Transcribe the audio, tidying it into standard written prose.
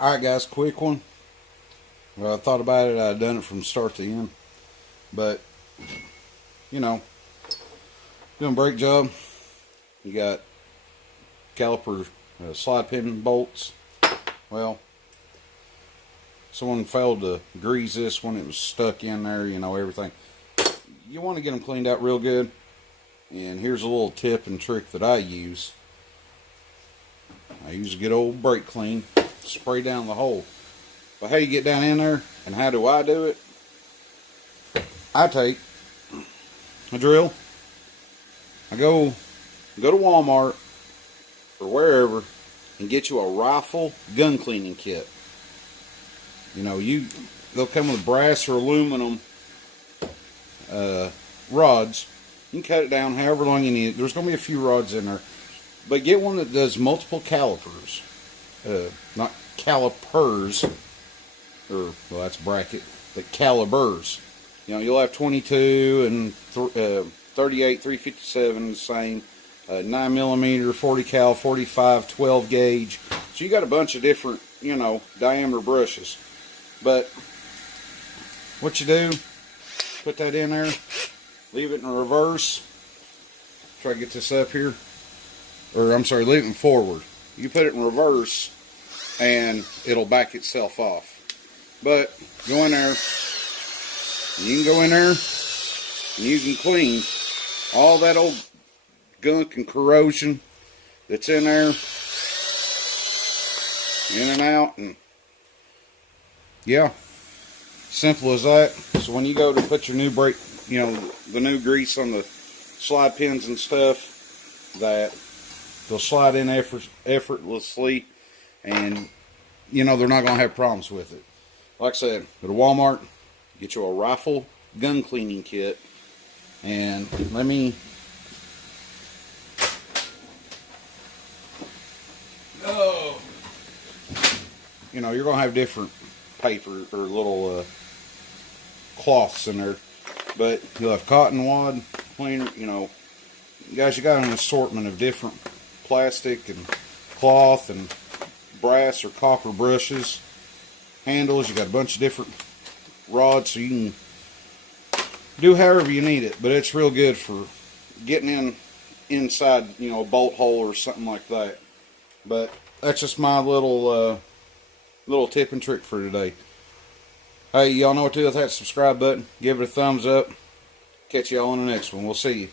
Alright guys, quick one. Well, I thought about it, I'd done it from start to end. But, you know, doing a brake job. You got caliper slide pin bolts. Well, someone failed to grease this when it was stuck in there, you know, everything. You want to get them cleaned out real good. And here's a little tip and trick that I use. I use a good old brake clean. Spray down the hole. But how you get down in there and how do I do it? I take a drill. I go to Walmart or wherever and get you a rifle gun cleaning kit. You know, they'll come with brass or aluminum rods. You can cut it down however long you need it. There's going to be a few rods in there. But get one that does multiple calipers. Not calipers, or, well, that's bracket, but calibers. You know, you'll have 22 and 38, 357, the same, 9mm, 40 cal, 45, 12 gauge. So you got a bunch of different, you know, diameter brushes. But what you do, put that in there, leave it in reverse. Try to get this up here. Or, I'm sorry, leave it in forward. You put it in reverse, and it'll back itself off. But go in there, you can go in there, and you can clean all that old gunk and corrosion that's in there, in and out, and yeah, simple as that. So when you go to put your new brake, you know, the new grease on the slide pins and stuff, that they'll slide in effortlessly, and you know they're not going to have problems with it. Like I said, go to Walmart, get you a rifle gun cleaning kit, and let me you know, you're going to have different paper or little cloths in there, but you'll have cotton wad cleaner. You know, guys, you got an assortment of different plastic and cloth and brass or copper brushes, handles. You got a bunch of different rods, so you can do however you need it. But it's real good for getting inside, you know, a bolt hole or something like that. But that's just my little tip and trick for today. Hey, y'all know what to do with that subscribe button. Give it a thumbs up. Catch y'all on the next one. We'll see you.